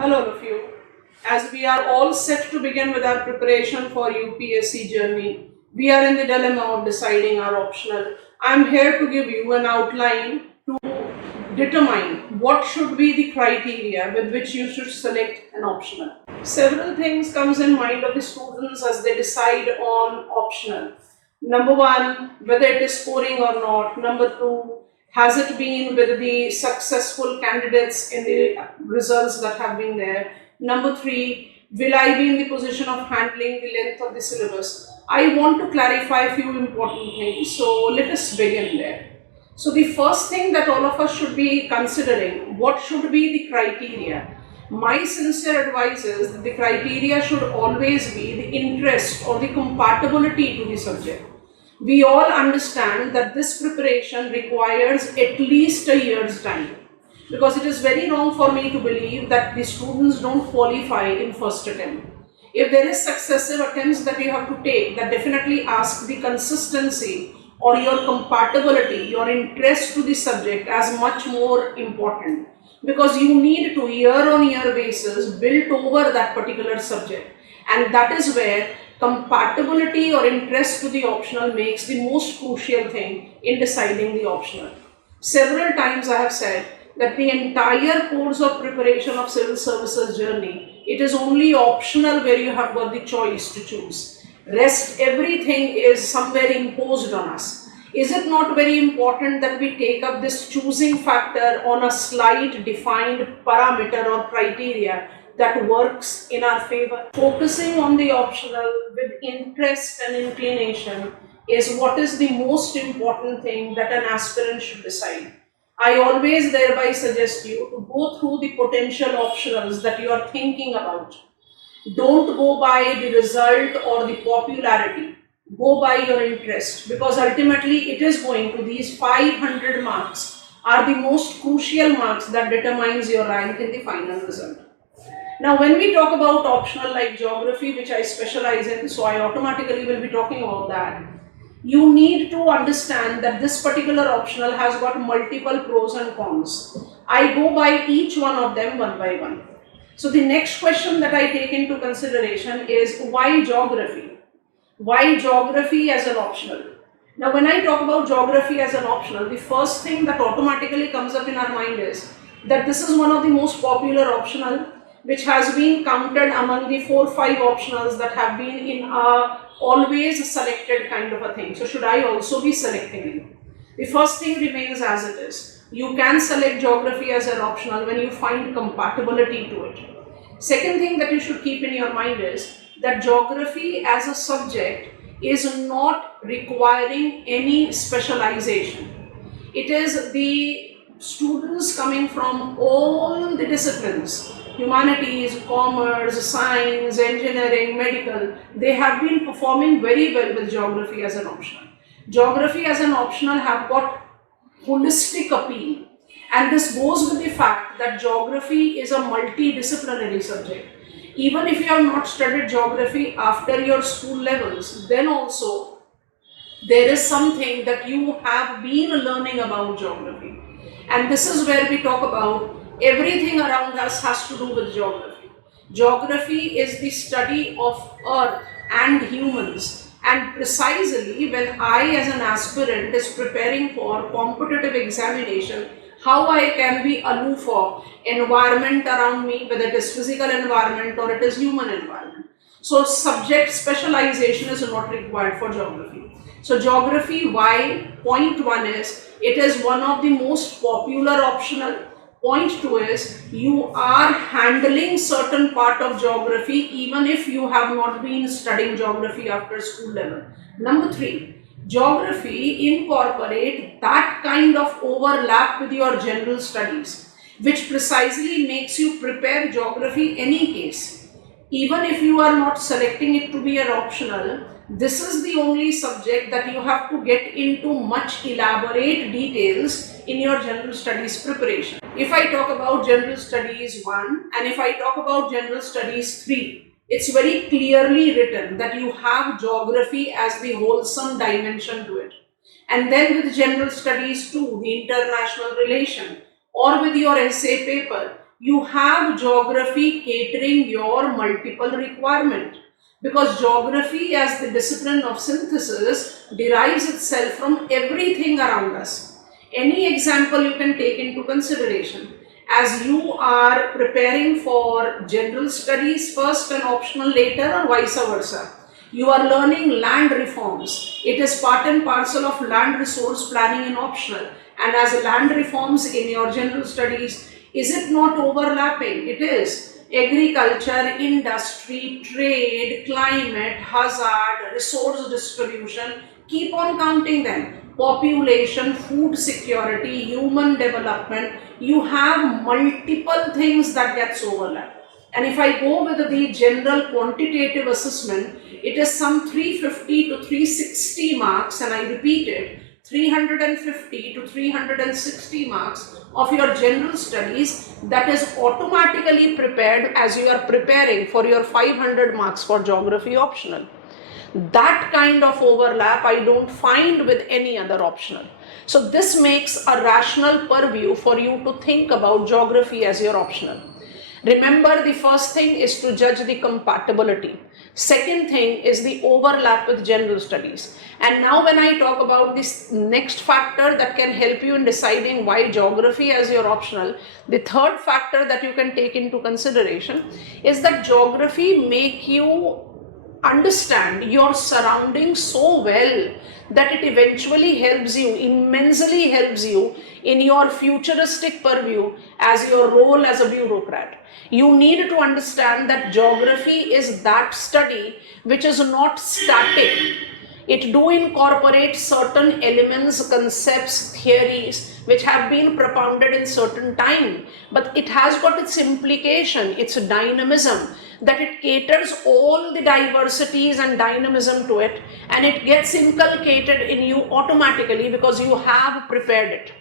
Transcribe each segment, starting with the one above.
Hello, all of you. As we are all set to begin with our preparation for UPSC journey, we are in the dilemma of deciding our optional. I am here to give you an outline to determine what should be the criteria with which you should select an optional. Several things comes in mind of the students as they decide on optional. Number one, whether it is scoring or not. Number two, has it been with the successful candidates in the results that have been there? Number three, will I be in the position of handling the length of the syllabus? I want to clarify a few important things. So let us begin there. So the first thing that all of us should be considering, what should be the criteria? My sincere advice is that the criteria should always be the interest or the compatibility to the subject. We all understand that this preparation requires at least a year's time, because it is very wrong for me to believe that the students don't qualify in first attempt. If there is successive attempts that you have to take, that definitely ask the consistency or your compatibility, your interest to the subject as much more important, because you need to year on year basis build over that particular subject, and that is where compatibility or interest to the optional makes the most crucial thing in deciding the optional. Several times I have said that the entire course of preparation of civil services journey, it is only optional where you have got the choice to choose. Rest everything is somewhere imposed on us. Is it not very important that we take up this choosing factor on a slight defined parameter or criteria that works in our favor? Focusing on the optional with interest and inclination is what is the most important thing that an aspirant should decide. I always thereby suggest you to go through the potential optionals that you are thinking about. Don't go by the result or the popularity. Go by your interest, because ultimately it is going to, these 500 marks are the most crucial marks that determines your rank in the final result. Now, when we talk about optional like geography, which I specialize in, so I automatically will be talking about that. You need to understand that this particular optional has got multiple pros and cons. I go by each one of them one by one. So the next question that I take into consideration is, why geography? Why geography as an optional? Now, when I talk about geography as an optional, the first thing that automatically comes up in our mind is that this is one of the most popular optional, which has been counted among the 4-5 optionals that have been in a always selected kind of a thing. So should I also be selecting it? The first thing remains as it is. You can select geography as an optional when you find compatibility to it. Second thing that you should keep in your mind is that geography as a subject is not requiring any specialization. It is the students coming from all the disciplines, humanities, commerce, science, engineering, medical, they have been performing very well with geography as an optional. Geography as an optional have got holistic appeal, and this goes with the fact that geography is a multidisciplinary subject. Even if you have not studied geography after your school levels, then also there is something that you have been learning about geography. And this is where we talk about everything around us has to do with geography. Geography is the study of earth and humans. And precisely when I as an aspirant is preparing for competitive examination, how I can be aloof of environment around me, whether it is physical environment or it is human environment. So subject specialization is not required for geography. So geography, why? Point one is, it is one of the most popular optional. Point two is, you are handling certain part of geography even if you have not been studying geography after school level. Number three, geography incorporate that kind of overlap with your general studies, which precisely makes you prepare geography any case. Even if you are not selecting it to be an optional, this is the only subject that you have to get into much elaborate details in your general studies preparation. If I talk about general studies 1 and if I talk about general studies 3, it's very clearly written that you have geography as the wholesome dimension to it. And then with general studies 2, the international relation, or with your essay paper, you have geography catering your multiple requirement, because geography as the discipline of synthesis derives itself from everything around us. Any example you can take into consideration. As you are preparing for general studies first and optional later, or vice versa, you are learning land reforms. It is part and parcel of land resource planning in optional. And as land reforms in your general studies, is it not overlapping? It is. Agriculture, industry, trade, climate, hazard, resource distribution, keep on counting them. Population, food security, human development, you have multiple things that gets overlapped. And if I go with the general quantitative assessment, it is some 350 to 360 marks, and I repeat it, 350 to 360 marks of your general studies that is automatically prepared as you are preparing for your 500 marks for geography optional. That kind of overlap I don't find with any other optional. So this makes a rational purview for you to think about geography as your optional. Remember, the first thing is to judge the compatibility. Second thing is the overlap with general studies. And now when I talk about this next factor that can help you in deciding why geography as your optional, the third factor that you can take into consideration is that geography make you understand your surroundings so well that it eventually helps you, immensely helps you in your futuristic purview as your role as a bureaucrat. You need to understand that geography is that study which is not static. It do incorporate certain elements, concepts, theories which have been propounded in certain time, but it has got its implication, its dynamism, that it caters all the diversities and dynamism to it, and it gets inculcated in you automatically because you have prepared it.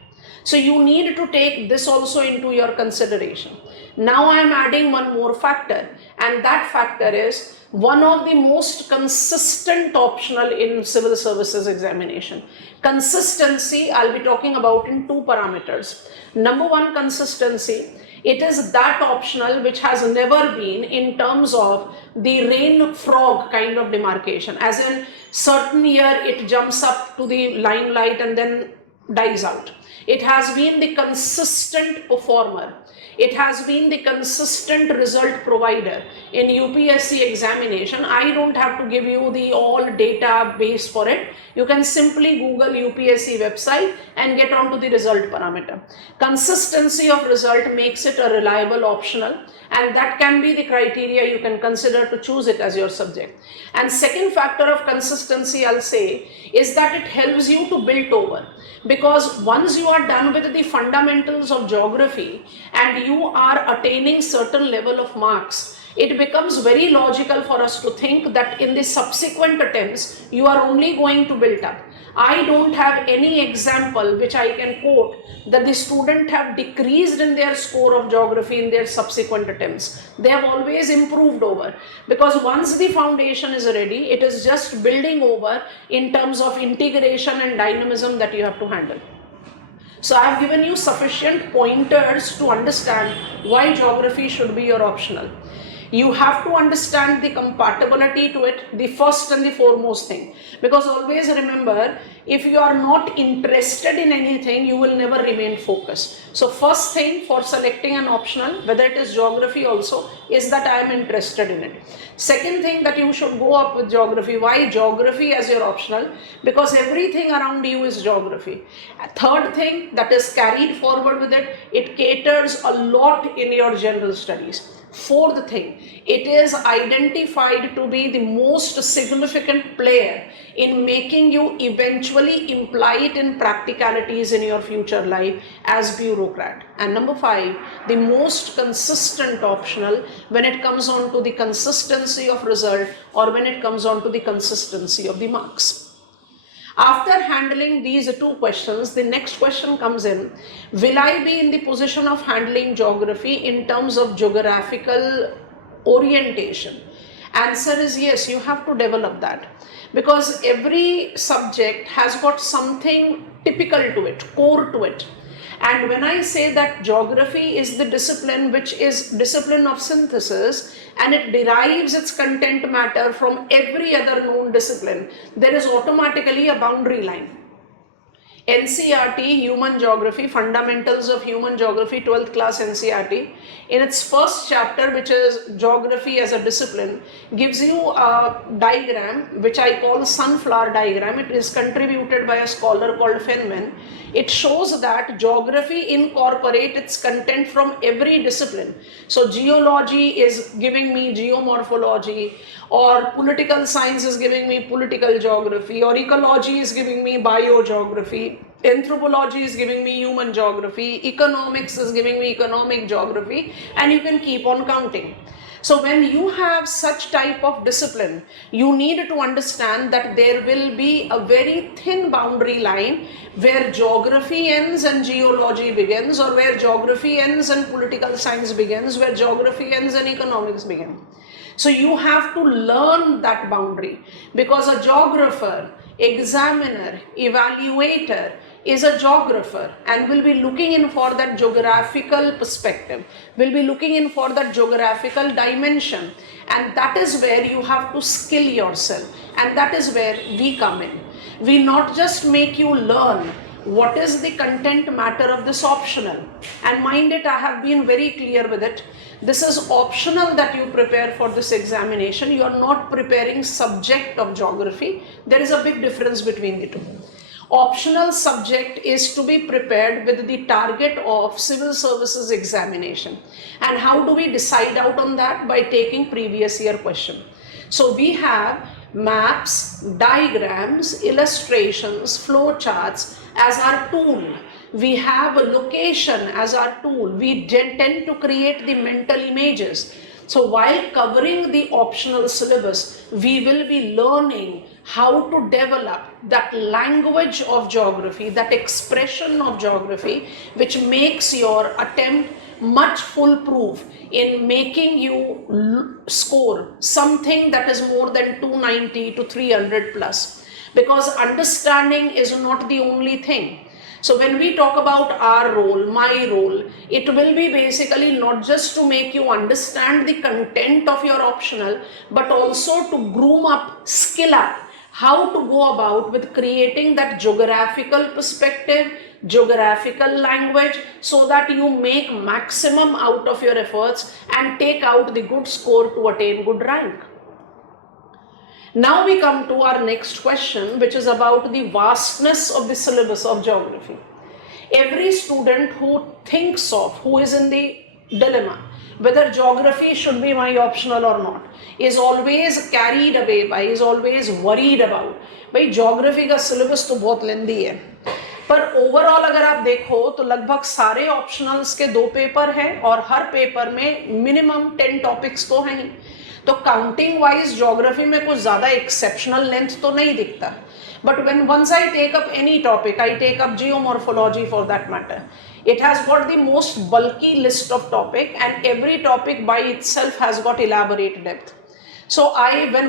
So you need to take this also into your consideration. Now I am adding one more factor, and that factor is one of the most consistent optional in civil services examination. Consistency, I'll be talking about in two parameters. Number one, consistency. It is that optional which has never been in terms of the rain frog kind of demarcation, as in certain year it jumps up to the limelight and then dies out. It has been the consistent performer. It has been the consistent result provider in UPSC examination. I don't have to give you the all database for it. You can simply Google UPSC website and get onto the result parameter. Consistency of result makes it a reliable optional, and that can be the criteria you can consider to choose it as your subject. And second factor of consistency, I'll say, is that it helps you to build over, because once you are done with the fundamentals of geography and you are attaining certain level of marks, it becomes very logical for us to think that in the subsequent attempts you are only going to build up. I don't have any example which I can quote that the student have decreased in their score of geography in their subsequent attempts. They have always improved over, because once the foundation is ready, it is just building over in terms of integration and dynamism that you have to handle. So I have given you sufficient pointers to understand why geography should be your optional. You have to understand the compatibility to it, the first and the foremost thing, because always remember, if you are not interested in anything, you will never remain focused. So first thing for selecting an optional, whether it is geography also, is that I am interested in it. Second thing that you should go up with geography. Why geography as your optional? Because everything around you is geography. Third thing that is carried forward with it, it caters a lot in your general studies. Fourth thing, it is identified to be the most significant player in making you eventually imply it in practicalities in your future life as bureaucrat. And number 5, the most consistent optional when it comes on to the consistency of result, or when it comes on to the consistency of the marks. After handling these two questions, the next question comes in, will I be in the position of handling geography in terms of geographical orientation? Answer is yes, you have to develop that, because every subject has got something typical to it, core to it. And when I say that geography is the discipline which is discipline of synthesis and it derives its content matter from every other known discipline, there is automatically a boundary line. NCERT, Human Geography, Fundamentals of Human Geography, 12th class NCERT, in its first chapter, which is Geography as a Discipline, gives you a diagram, which I call sunflower diagram. It is contributed by a scholar called Feynman. It shows that geography incorporates its content from every discipline. So geology is giving me geomorphology, or political science is giving me political geography, or ecology is giving me biogeography, anthropology is giving me human geography, economics is giving me economic geography, and you can keep on counting. So when you have such type of discipline, you need to understand that there will be a very thin boundary line where geography ends and geology begins, or where geography ends and political science begins, where geography ends and economics begin. So you have to learn that boundary, because a geographer, examiner, evaluator is a geographer and will be looking in for that geographical perspective, will be looking in for that geographical dimension, and that is where you have to skill yourself, and that is where we come in. We not just make you learn what is the content matter of this optional, and mind it, I have been very clear with it. This is optional that you prepare for this examination. You are not preparing subject of geography. There is a big difference between the two. Optional subject is to be prepared with the target of civil services examination. And how do we decide out on that? By taking previous year question. So we have maps, diagrams, illustrations, flow charts as our tool. We have a location as our tool. We tend to create the mental images. So while covering the optional syllabus, we will be learning how to develop that language of geography, that expression of geography, which makes your attempt much foolproof in making you score something that is more than 290 to 300 plus. Because understanding is not the only thing. So when we talk about our role, my role, it will be basically not just to make you understand the content of your optional, but also to groom up, skill up, how to go about with creating that geographical perspective, geographical language, so that you make maximum out of your efforts and take out the good score to attain good rank. Now we come to our next question, which is about the vastness of the syllabus of geography. Every student who thinks of, who is in the dilemma, whether geography should be my optional or not, is always carried away by, is always worried about, भाई geography का syllabus तो बहुत lengthy है, पर overall अगर आप देखो तो लगभग सारे ऑप्शनल्स के 2 पेपर हैं और हर पेपर में मिनिमम 10 टॉपिक्स तो हैं ही. तो काउंटिंग वाइज ज्योग्राफी में कुछ ज्यादा एक्सेप्शनल लेंथ तो नहीं दिखता. But when once I take up any topic, I take up geomorphology for that matter, it has got the most bulky list of topic, and every topic by itself has got elaborate depth. So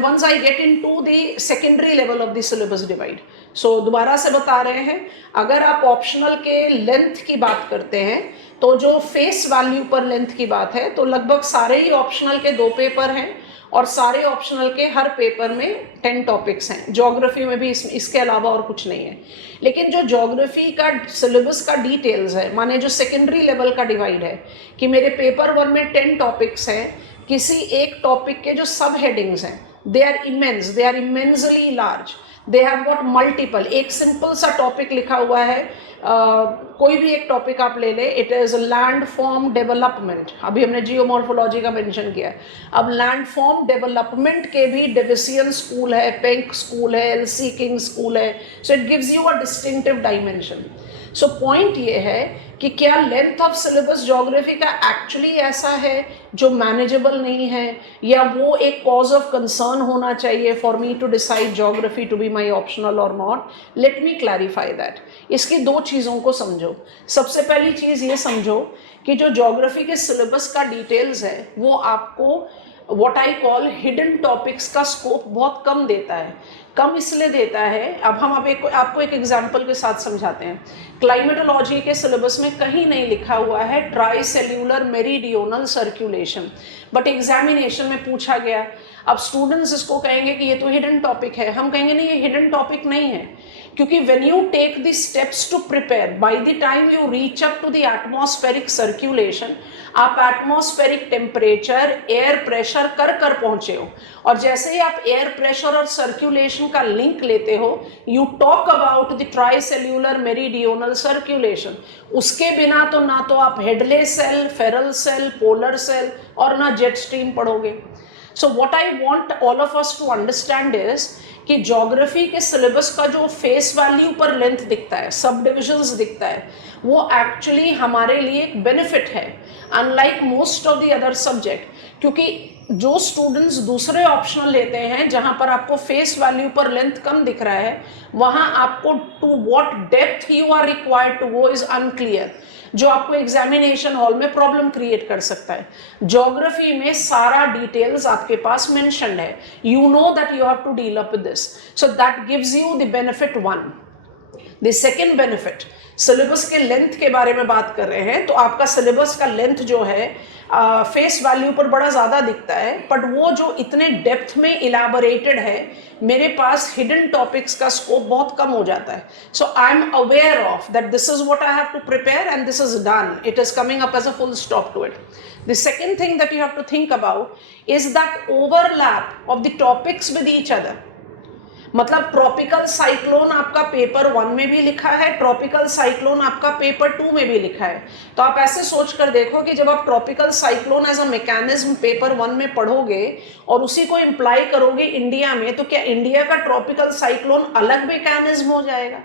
once I get into the secondary level of the syllabus divide, so दोबारा से बता रहे हैं, अगर आप optional के length की बात करते हैं तो जो फेस वैल्यू पर लेंथ की बात है तो लगभग सारे ही ऑप्शनल के 2 पेपर हैं और सारे ऑप्शनल के हर पेपर में 10 टॉपिक्स हैं. ज्योग्राफी में भी इसके अलावा और कुछ नहीं है. लेकिन जो ज्योग्राफी का सिलेबस का डिटेल्स है, माने जो सेकेंडरी लेवल का डिवाइड है कि मेरे पेपर 1 में 10 टॉपिक्स हैं, किसी एक टॉपिक के जो सब हेडिंग्स हैं they are immense, they are immensely large, they have got multiple. एक सिंपल सा टॉपिक लिखा हुआ है, कोई भी एक टॉपिक आप ले ले, it is land form development. अभी हमने जियोमॉर्फोलॉजी का मेंशन किया है. अब लैंड फॉर्म डेवलपमेंट के भी डेविसियन स्कूल है, पेंक स्कूल है, एलसी किंग स्कूल है. So it gives you a distinctive dimension. So point ये है कि क्या लेंथ ऑफ सिलेबस ज्योग्राफी का एक्चुअली ऐसा है जो मैनेजेबल नहीं है, या वो एक कॉज ऑफ कंसर्न होना चाहिए for me to decide geography to be my optional और not? Let me clarify that. इसकी दो चीज़ों को समझो। सबसे पहली चीज़ ये समझो कि जो ज्योग्राफी के सिलेबस का डिटेल्स है वो आपको what I call hidden topics का स्कोप बहुत कम देता है। कम इसलिए देता है, अब हम आपको एक एग्जांपल के साथ समझाते हैं। क्लाइमेटोलॉजी के सिलेबस में कहीं नहीं लिखा हुआ है tricellular meridional circulation, but examination में पूछा गया। अब स्टूडेंट्स इसको कहेंगे कि ये तो हिडन टॉपिक है, हम कहेंगे नहीं, ये हिडन टॉपिक नहीं है, क्योंकि when you take the steps to prepare, by the time you reach up to the atmospheric circulation, आप एटमॉस्फेरिक टेम्परेचर, एयर प्रेशर कर पहुंचे हो, और जैसे ही आप एयर प्रेशर और सर्कुलेशन का लिंक लेते हो, you talk about the tricellular meridional circulation. उसके बिना तो ना तो आप Hadley cell, Ferrel cell, polar cell और ना जेट स्ट्रीम पढ़ोगे। So what I want all of us to understand is कि ज्योग्राफी के सिलेबस का जो फेस वैल्यू पर लेंथ दिखता है, सब डिविजन्स दिखता है, वो एक्चुअली हमारे लिए एक बेनिफिट है, unlike most of the other subject. क्योंकि जो स्टूडेंट्स दूसरे ऑप्शनल लेते हैं जहां पर आपको फेस वैल्यू पर लेंथ कम दिख रहा है, वहां आपको to what depth you are required to go is unclear, जो आपको एग्जामिनेशन हॉल में प्रॉब्लम क्रिएट कर सकता है। ज्योग्राफी में सारा डिटेल्स आपके पास मेंशन्ड है, you know that you have to deal up with this, so that gives you the benefit one. The second benefit, syllabus के लेंथ के बारे में बात कर रहे हैं, तो आपका सिलेबस का लेंथ जो है फेस वैल्यू पर बड़ा ज़्यादा दिखता है, बट वो जो इतने डेप्थ में इलाबोरेटेड है, मेरे पास हिडन टॉपिक्स का स्कोप बहुत कम हो जाता है। So I am aware of that this is what I have to prepare and this is done, it is coming up as a full stop to it. The second thing that you have to think about is that overlap of the topics with each other. मतलब tropical cyclone आपका paper 1 में भी लिखा है, tropical cyclone आपका paper 2 में भी लिखा है। तो आप ऐसे सोच कर देखो कि जब आप tropical cyclone as a mechanism paper 1 में पढ़ोगे और उसी को इम्प्लाई करोगे इंडिया में, तो क्या इंडिया का ट्रॉपिकल साइक्लोन अलग मैकेनिज्म हो जाएगा?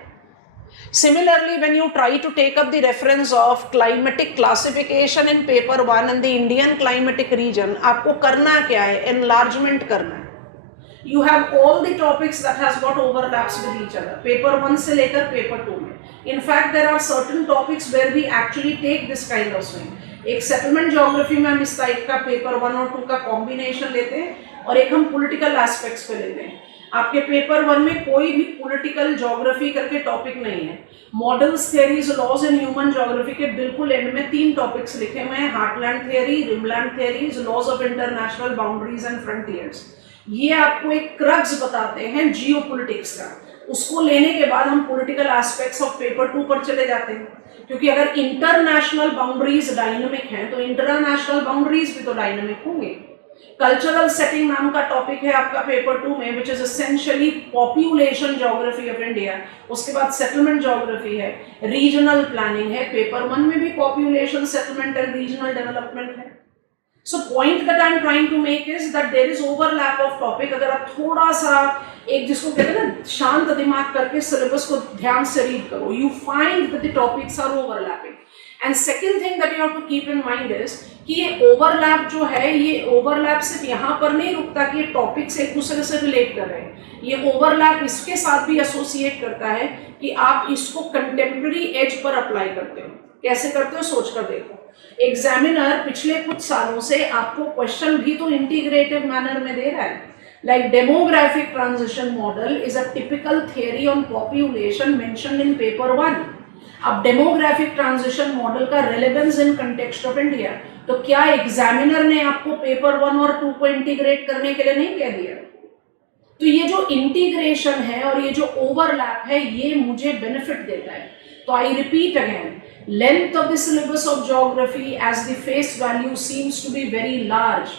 Similarly, when you try to take up the reference of climatic classification in paper 1 and the Indian climatic region, आपको करना क्या है? Enlargement करना है। You have all the topics that has got overlaps with each other, paper 1 से लेकर paper 2 में। In fact, there are certain topics where we actually take this kind of swing। एक settlement geography में हम इस type का paper 1 और 2 का combination लेते हैं, और एक हम political aspects पे लेते हैं। आपके पेपर 1 में कोई भी पॉलिटिकल ज्योग्राफी करके टॉपिक नहीं है। Models, theories, laws in human geography के बिल्कुल एंड में 3 टॉपिक्स लिखे हुए हैं, heartland theory, rimland theories, laws of international boundaries and frontiers. ये आपको एक क्रक्स बताते हैं जियोपॉलिटिक्स का। उसको लेने के बाद हम पॉलिटिकल एस्पेक्ट्स ऑफ पेपर 2 पर चले जाते हैं, क्योंकि अगर इंटरनेशनल बाउंड्रीज डायनामिक हैं तो इंटरनेशनल बाउंड्रीज भी तो डायनामिक होंगे। कल्चरल सेटिंग नाम का टॉपिक है आपका पेपर 2 में, which is essentially population geography of India. उसके बाद सेटलमेंट ज्योग्राफी है, रीजनल प्लानिंग है, पेपर 1 में भी population, settlement and regional development है। So point that I am trying to make is that there is overlap of topic. अगर आप थोड़ा सा एक जिसको कहते हैं ना शांत दिमाग करके सिलेबस को ध्यान से रीड करो, you find that the topics are overlapping. And second thing that you have to keep in mind is कि ये ओवरलैप जो है, ये ओवरलैप सिर्फ यहाँ पर नहीं रुकता कि ये टॉपिक्स एक दूसरे से रिलेट कर रहे हैं, ये ओवरलैप इसके साथ भी एसोसिएट करता है कि आप इसको कंटेम्प्रेरी एज पर अप्लाई करते हो। कैसे करते हो सोच कर देखो। एग्जामिनर पिछले कुछ सालों से आपको क्वेश्चन भी तो इंटीग्रेटिव मैनर में दे रहा है, like demographic transition model is a typical theory on population mentioned in paper 1। अब डेमोग्राफिक ट्रांजिशन मॉडल का relevance in context of India, तो क्या एग्जामिनर ने आपको पेपर 1 और 2 को इंटीग्रेट करने के लिए नहीं कह दिया? तो ये जो इंटीग्रेशन है और ये जो ओवरलैप है, ये मुझे बेनिफिट देता है। तो I repeat again, length of the syllabus of geography as the face value seems to be very large.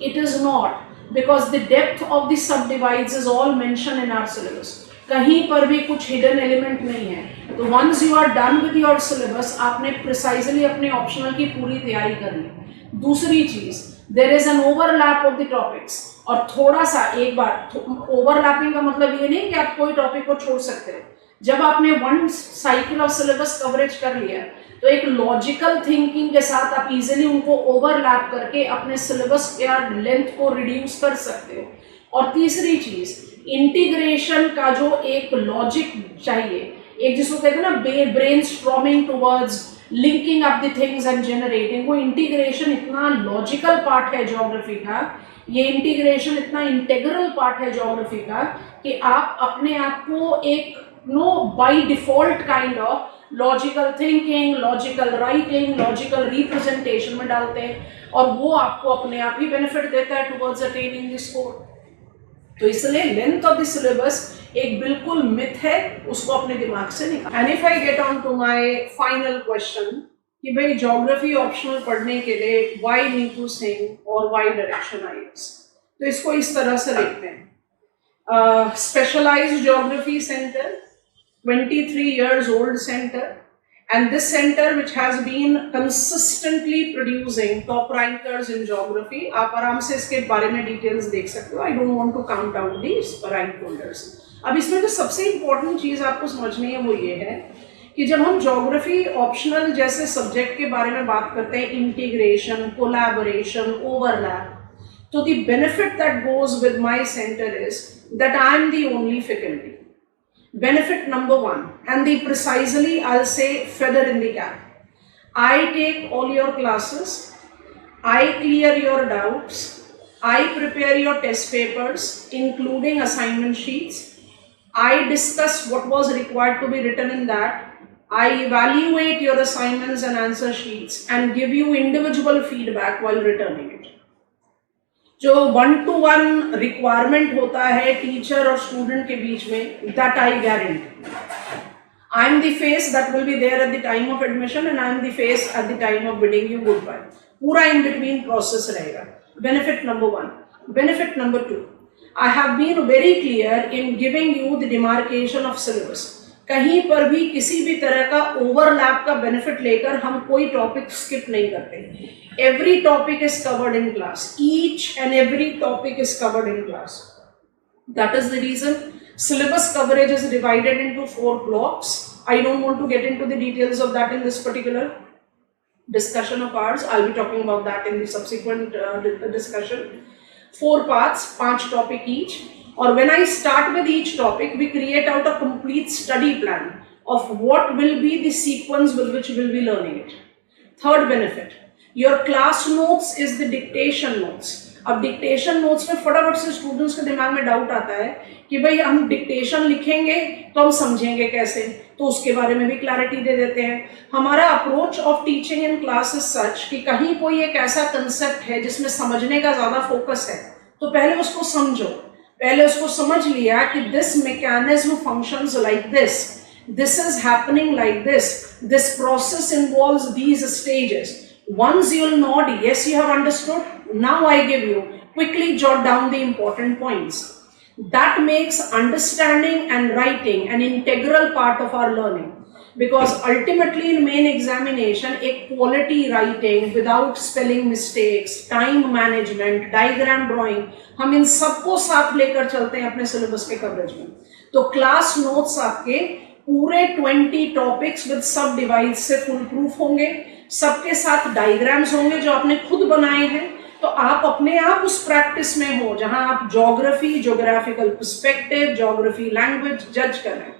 It is not, because the depth of the subdivides is all mentioned in our syllabus. कहीं पर भी कुछ hidden element नहीं है। तो once you are done with your syllabus, आपने precisely अपने optional की पूरी तैयारी कर ली। दूसरी चीज, there is an overlap of the topics। और थोड़ा सा एक बार overlapping का मतलब ये नहीं कि आप कोई टॉपिक को छोड़ सकते हैं। जब आपने 1 साइकिल ऑफ सिलेबस कवरेज कर लिया, तो एक लॉजिकल थिंकिंग के साथ आप इजीली उनको ओवरलैप करके अपने सिलेबस या लेंथ को रिड्यूस कर सकते हो। और तीसरी चीज, इंटीग्रेशन का जो एक लॉजिक चाहिए, एक जिसको कहते हैं ना brain storming towards linking up the things and generating, वो इंटीग्रेशन इतना लॉजिकल पार्ट है ज्योग्राफी का, ये इंटीग्रेशन इतना इंटेग्रल पार्ट है ज्योग्राफी का कि आप अपने आप को एक by default kind of logical thinking, logical writing, logical representation में डालते हैं और वो आपको अपने आप ही बेनिफिट देता है टुवर्ड्स अटेनिंग द स्कोर। तो इसलिए लेंथ ऑफ द सिलेबस एक बिल्कुल मिथ है, उसको अपने दिमाग से निकाल। And if I get on to my final question कि भाई ज्योग्राफी ऑप्शनल पढ़ने के लिए व्हाई नीतू सिंह और व्हाई डायरेक्शन आईएएस, तो इसको इस तरह से देखते हैं। Specialized geography centre, 23 years old center, and this center which has been consistently producing top rankers in geography, आप आराम से इसके बारे में डिटेल्स देख सकते हो। I don't want to count out these rank holders। अब इसमें जो सबसे इम्पोर्टेंट चीज आपको समझनी है वो ये है कि जब हम ज्योग्राफी ऑप्शनल जैसे सब्जेक्ट के बारे में बात करते हैं, इंटीग्रेशन, कोलैबोरेशन, ओवरलैप, तो the benefit that goes with my centre is that I am the only faculty. Benefit number one, and the precisely I'll say feather in the cap, I take all your classes, I clear your doubts, I prepare your test papers including assignment sheets, I discuss what was required to be written in that, I evaluate your assignments and answer sheets and give you individual feedback while returning it। जो 1-to-1 requirement होता है teacher और student के बीच में, that I guarantee. I am the face that will be there at the time of admission and I am the face at the time of bidding you goodbye. पूरा in between process रहेगा। Benefit number 1। Benefit number 2, I have been very clear in giving you the demarcation of syllabus. कहीं पर भी किसी भी तरह का overlap का बेनिफिट लेकर हम कोई टॉपिक स्किप नहीं करते। Every topic is covered in class. Each and every topic is covered in class. That is the reason syllabus coverage is divided into 4 blocks. I don't want to get into the details of that in this particular discussion of ours. I'll be talking about that in the subsequent discussion. 4 parts, 5 topic each. Or when I start with each topic, we create out a complete study plan of what will be the sequence with which we will be learning it. Third benefit, your class notes is the dictation notes। अब dictation notes में फटाफट से students के दिमाग में doubt आता है कि भाई हम डिक्टेशन लिखेंगे तो हम समझेंगे कैसे, तो उसके बारे में भी क्लैरिटी दे देते हैं। हमारा approach of teaching in class is such कि कहीं कोई एक ऐसा कंसेप्ट है जिसमें समझने का ज्यादा फोकस है, तो पहले उसको समझो। पहले उसको समझ लिया कि this mechanism functions like this is happening like this process involves these stages. Once you will nod, yes, you have understood. Now I give you, quickly jot down the important points. That makes understanding and writing an integral part of our learning. Because ultimately in main examination, a quality writing without spelling mistakes, time management, diagram drawing, हम इन सबको साथ लेकर चलते हैं अपने syllabus के coverage में। तो क्लास नोट्स आपके पूरे 20 टॉपिक्स विद सब डिवाइस से फुल प्रूफ होंगे, सबके साथ डायग्राम्स होंगे जो आपने खुद बनाए हैं, तो आप अपने आप उस प्रैक्टिस में हो जहां आप geography, geographical perspective, geography language जज कर रहे हैं।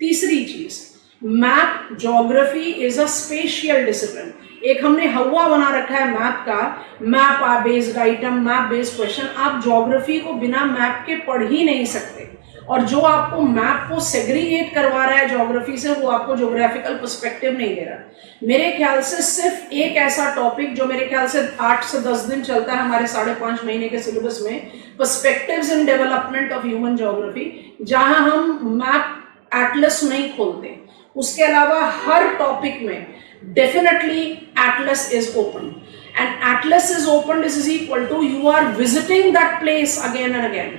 तीसरी चीज, map geography is a spatial discipline. एक हमने हवा बना रखा है मैप का, map based item, map based question. आप ज्योग्राफी को बिना मैप के पढ़ ही नहीं सकते, और जो आपको मैप को सेग्रीगेट करवा रहा है ज्योग्राफी से, वो आपको ज्योग्राफिकल पर्सपेक्टिव नहीं दे रहा। मेरे ख्याल से सिर्फ एक ऐसा टॉपिक जो मेरे ख्याल से 8 से 10 दिन चलता है हमारे 5.5 महीने के सिलेबस में, perspectives in development of human geography, जहां हम मैप एटलस नहीं खोलते। उसके अलावा हर टॉपिक में definitely atlas is open, and atlas is open is equal to you are visiting that place again and again.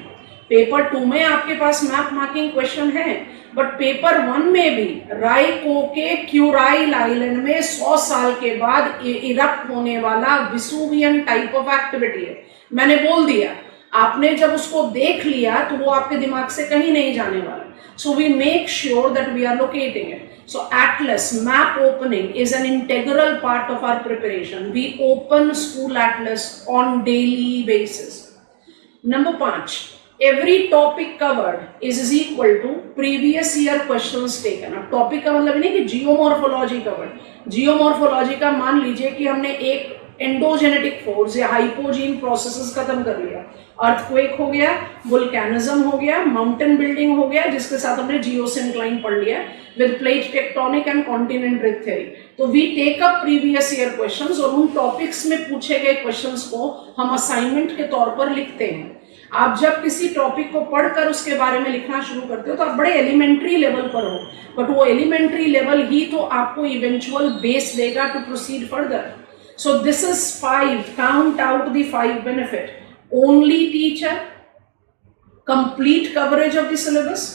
Paper 2 में आपके पास मैप मार्किंग क्वेश्चन है, बट पेपर 1 में भी राइको के क्यूराइल आइलैंड में 100 साल के बाद इरप्ट होने वाला विसुवियन टाइप ऑफ एक्टिविटी है। मैंने बोल दिया आपने जब उसको देख लिया तो वो आपके दिमाग से कहीं नहीं जाने वाला. So we make sure that we are locating it. So Atlas map opening is an integral part of our preparation. We open school atlas on daily basis. Number 5, every topic covered is equal to previous year questions taken. अब topic का मतलब नहीं कि geomorphology covered. Geomorphology का मान लीजिए कि हमने एक एंडोजेनेटिक फोर्स या हाइपोजीन प्रोसेसेस खत्म कर लिया. अर्थक्वेक हो गया, वोल्केनिज्म हो गया, माउंटेन बिल्डिंग हो गया, जिसके साथ हमने जियोसिंक्लाइन पढ़ लिया with plate tectonic and continent ring theory. तो we take up previous year questions और उन टॉपिक्स में पूछे गए क्वेश्चंस को हम असाइनमेंट के तौर पर लिखते हैं. आप जब किसी टॉपिक को पढ़कर उसके बारे में लिखना शुरू करते हो तो आप बड़े एलिमेंट्री लेवल पर हो, बट वो एलिमेंट्री लेवल ही तो आपको इवेंचुअल बेस देगा to proceed further. So this is 5. Count out the 5 benefit. Only teacher, complete coverage of the syllabus.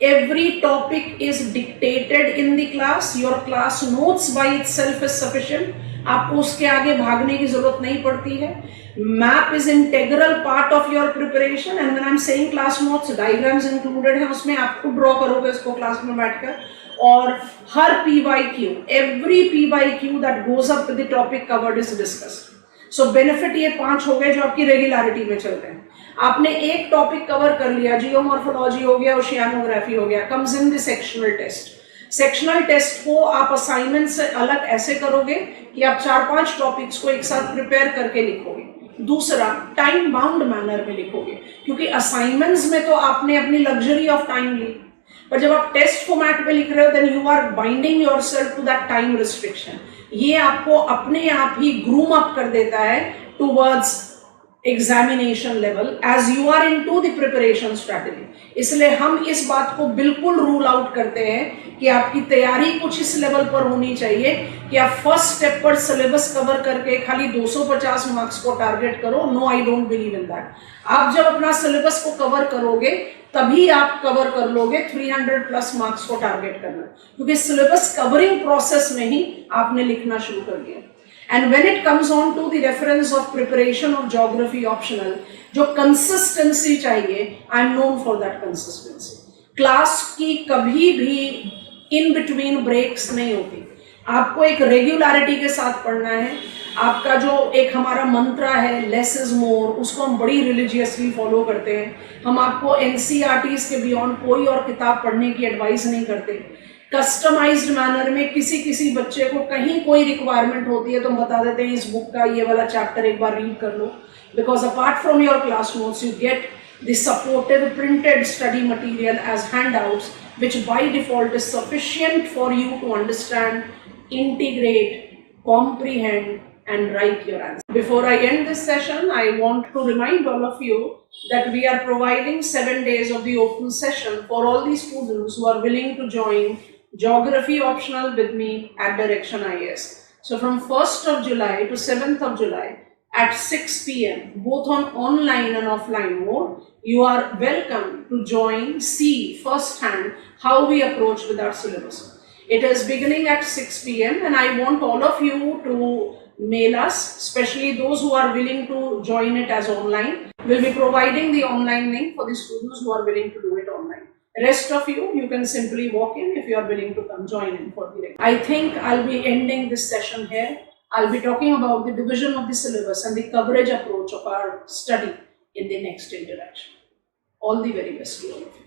Every topic is dictated in the class. Your class notes by itself is sufficient. आपको उसके आगे भागने की जरूरत नहीं पड़ती है. Map is integral part of your preparation. And when I'm saying class notes, diagrams included है उसमें. आप खुद ड्रॉ करोगे इसको क्लास में बैठकर. और हर PYQ, every PYQ that goes up with the topic covered is discussed. So benefit ये 5 हो गए जो आपकी रेगुलरिटी में चलते हैं. आपने एक टॉपिक कवर कर लिया, जियोमॉर्फोलॉजी हो गया, ओशियानोग्राफी हो गया, comes in the sectional test. Sectional test को आप असाइनमेंट से अलग ऐसे करोगे कि आप 4-5 टॉपिक्स को एक साथ प्रिपेयर करके लिखोगे. दूसरा, टाइम बाउंड मैनर में लिखोगे, क्योंकि असाइनमेंट्स में तो आपने अपनी लग्जरी ऑफ टाइम ली, पर जब आप टेस्ट फॉर्मेट पे लिख रहे हो then you are binding yourself to that time restriction. ये आपको अपने आप ही ग्रूम अप कर देता है towards examination level as you are into the preparation strategy. इसलिए हम इस बात को बिल्कुल रूल आउट करते हैं कि आपकी तैयारी कुछ इस लेवल पर होनी चाहिए कि आप फर्स्ट स्टेप पर सिलेबस कवर करके खाली 250 मार्क्स को टारगेट करो. No, I don't believe in that. आप जब अपना सिलेबस को कवर करोगे तभी आप कवर कर लोगे 300+ मार्क्स को टारगेट करना, क्योंकि सिलेबस कवरिंग प्रोसेस में ही आपने लिखना शुरू कर दिया. And when it comes on to the reference of preparation of geography optional, जो कंसिस्टेंसी चाहिए, I am known for that consistency. Class की कभी भी इन बिटवीन ब्रेक्स नहीं होती. आपको एक रेगुलरिटी के साथ पढ़ना है. आपका जो एक हमारा मंत्रा है लेस इज मोर, उसको हम बड़ी रिलीजियसली फॉलो करते हैं. हम आपको एनसीईआरटीज के बियॉन्ड कोई और किताब पढ़ने की एडवाइस नहीं करते. कस्टमाइज्ड मैनर में किसी बच्चे को कहीं कोई रिक्वायरमेंट होती है तो हम बता देते हैं इस बुक का ये वाला चैप्टर एक बार रीड कर लो, because apart from your class notes you get the supportive printed study material as handouts, which by default is sufficient for you to understand, integrate, comprehend and write your answer. Before I end this session, I want to remind all of you that we are providing 7 days of the open session for all the students who are willing to join Geography Optional with me at Direction IAS. So from 1st of July to 7th of July at 6 p.m, both on online and offline mode, you are welcome to join, see firsthand how we approach with our syllabus. It is beginning at 6 p.m. and I want all of you to mail us, especially those who are willing to join it as online. We'll be providing the online link for the students who are willing to do it online. Rest of you can simply walk in if you are willing to come join in for the lecture. I think I'll be ending this session here. I'll be talking about the division of the syllabus and the coverage approach of our study in the next interaction. All the very best to all of you.